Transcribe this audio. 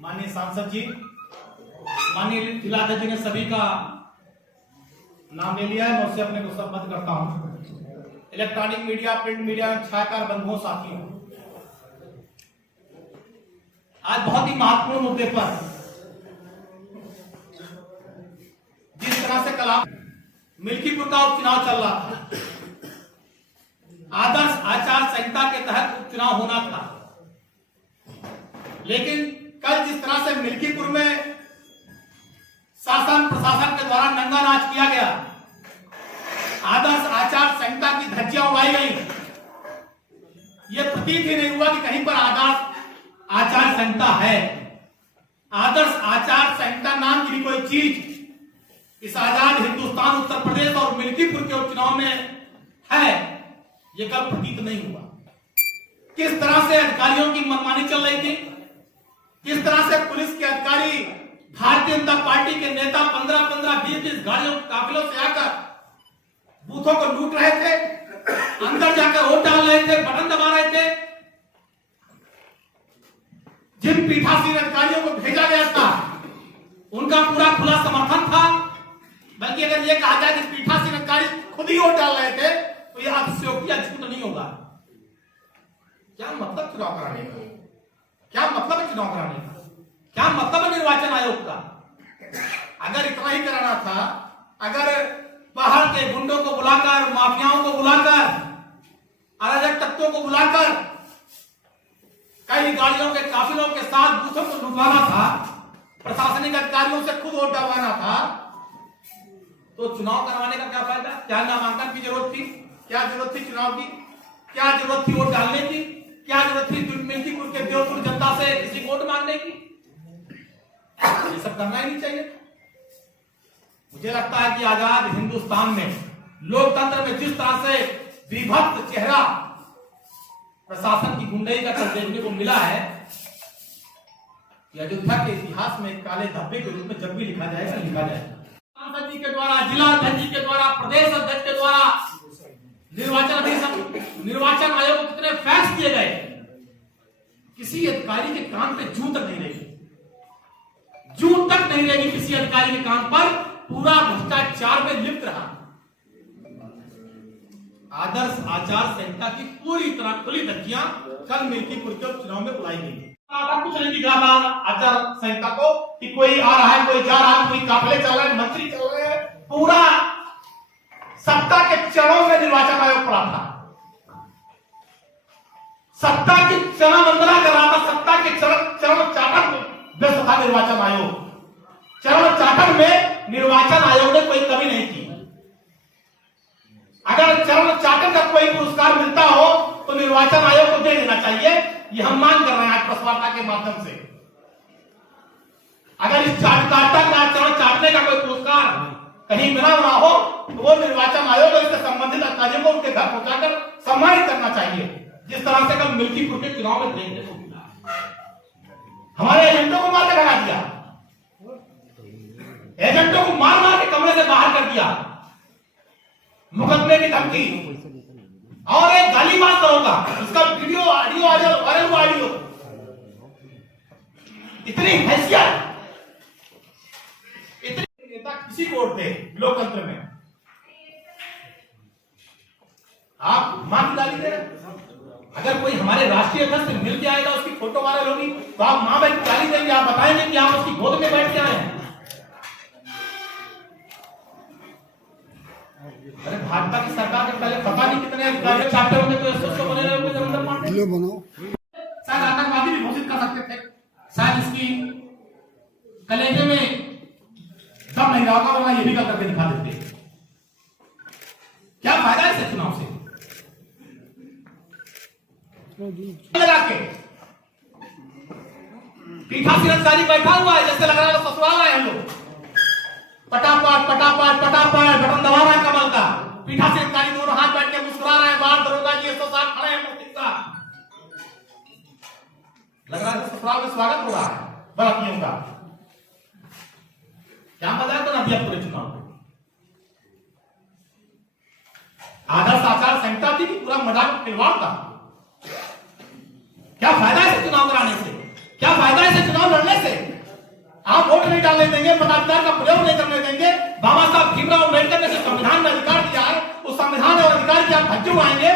माननीय सांसद जी, माननीय जिलाध्यक्ष जी ने सभी का नाम ले लिया है। मैं उससे अपने को संबद्ध करता हूं। इलेक्ट्रॉनिक मीडिया, प्रिंट मीडिया, छायाकार बंधुओं, साथियों, आज बहुत ही महत्वपूर्ण मुद्दे पर जिस तरह से कल मिल्कीपुर का उपचुनाव चल रहा था, आदर्श आचार संहिता के तहत उपचुनाव होना था, लेकिन कल जिस तरह से मिल्कीपुर में शासन प्रशासन के द्वारा नंगा नाच किया गया, आदर्श आचार संहिता की धज्जियां उड़ाई गई, यह प्रतीत ही नहीं हुआ कि कहीं पर आदर्श आचार संहिता है। आदर्श आचार संहिता नाम की भी कोई चीज इस आजाद हिंदुस्तान, उत्तर प्रदेश और मिल्कीपुर के उपचुनाव में है, यह कल प्रतीत नहीं हुआ। किस तरह से अधिकारियों की मनमानी चल रही थी, किस तरह से पुलिस के अधिकारी, भारतीय जनता पार्टी के नेता 15-15, 20-20 गाड़ियों काफिलों से आकर बूथों को लूट रहे थे, अंदर जाकर वोट डाल रहे थे, बटन दबा रहे थे। जिन पीठासीन अधिकारियों को भेजा गया था उनका पूरा खुला समर्थन था, बल्कि अगर यह कहा जाए कि पीठासीन अधिकारी खुद ही वोट डाल रहे थे तो यह अतिशयोक्ति या झूठ नहीं होगा। क्या मतलब चुनाव कराने का? क्या मतलब है चुनाव कराने का? क्या मतलब है निर्वाचन आयोग का? अगर इतना ही कराना था, अगर बाहर के गुंडों को बुलाकर, माफियाओं को बुलाकर, अराजक तत्वों को बुलाकर कई गाड़ियों के काफिलों के साथ बूथों को लुटवाना था, प्रशासनिक अधिकारियों से खुद वोट डलवाना था, तो चुनाव करवाने का क्या फायदा? क्या नामांकन की जरूरत थी? क्या जरूरत थी चुनाव की? क्या जरूरत थी वोट डालने की? क्या जरूरत थी मिल्कीपुर के देवपुर जनता से किसी वोट मांगने की? ये सब करना ही नहीं चाहिए। मुझे लगता है कि आजाद हिंदुस्तान में, लोकतंत्र में जिस तरह से विभक्त चेहरा प्रशासन की गुंडाई का देखने को मिला है, यह अयोध्या के इतिहास में काले धब्बे के रूप में जब भी लिखा जाएगा, लिखा जाएगा। सांसद जी के द्वारा, जिलाध्यक्ष जी के द्वारा, प्रदेश अध्यक्ष के द्वारा निर्वाचन आयोग को कितने फैक्स दिए गए, किसी अधिकारी के कान पे जूं तक नहीं रहेगी, जूं तक नहीं रहेगी किसी अधिकारी के कान पर। पूरा भ्रष्टाचार में लिप्त रहा। आदर्श आचार संहिता की पूरी तरह खुली धज्जियां कल मिल्कीपुर के उपचुनाव में बुलाई गई। कुछ नहीं दिख रहा था आचार संहिता को कि कोई आ रहा है, कोई जा रहा है, कोई काफिले चल रहे हैं, मंत्री चल रहे हैं। पूरा सत्ता के चरणों में निर्वाचन आयोग पड़ा था, सत्ता की चरण वंदना कर रहा था, सत्ता के चरण चाटक में व्यस्त था निर्वाचन आयोग। चरण चाटक में निर्वाचन आयोग ने कोई कमी नहीं की। अगर चरण चाटक का कोई पुरस्कार मिलता हो तो निर्वाचन आयोग को दे देना चाहिए, यह हम मांग कर रहे हैं आज प्रेस वार्ता के माध्यम से। अगर इस चाटकारिता का, चरण चाटने का कोई पुरस्कार कहीं मिला ना हो तो वो निर्वाचन आयोग और इससे संबंधित अधिकारियों को उनके घर पहुंचाकर सम्मानित करना चाहिए, जिस तरह से कल मिल्कीपुर के चुनाव में देखने को मिला। हमारे एजेंटों को मार के भगा दिया, एजेंटों को मार मार के कमरे से बाहर कर दिया, मुकदमे की धमकी और एक गाली बात करूंगा, उसका वीडियो ऑडियो वायरल हुआ ऑडियो। इतनी हैसियत, इतनी नेता किसी को वोट दे लोकतंत्र में, आप मां की गाली दे रहे। अगर कोई हमारे राष्ट्रीय अध्यक्ष से मिल के आएगा, उसकी फोटो वायरल होगी, तो आप मां बहन की गाली देंगे, आप बताएंगे कि आप उसकी गोद में बैठ के आए हैं। अरे भाजपा की सरकार के पहले पता नहीं कितने अधिकारी छापे होंगे, तो इसको बने रहे होंगे जमींदार पार्टी शायद आतंकवादी भी घोषित कर सकते थे, शायद इसकी कलेजे में दम नहीं रहा होगा, वरना ये भी करके दिखा देते। क्या फायदा है इस चुनाव से? लगा के पीठासीन अधिकारी बैठा हुआ है, जैसे लग रहा है ससुराल आए हम लोग, पटापट पटापट पटापट बटन दबा रहा है कमल का। पीठासीन अधिकारी दोनों हाथ बैठ के मुस्कुरा रहे हैं, बाहर दरोगा जी साथ खड़े हैं, लग रहा है ससुराल में स्वागत हो रहा है बरातियों का। क्या मजाक बना दिया पूरे चुनाव में। आदर्श आचार संहिता थी कि पूरा मजाक खिलवाड़ था। क्या फायदा है चुनाव कराने से? क्या फायदा है चुनाव लड़ने से? आप वोट नहीं डालने देंगे, मताधिकार का प्रयोग नहीं करने देंगे। बाबा साहब भीमराव अम्बेडकर ने जो संविधान में अधिकार दिया है, उस संविधान और अधिकार की आप धज्जी उड़ाएंगे।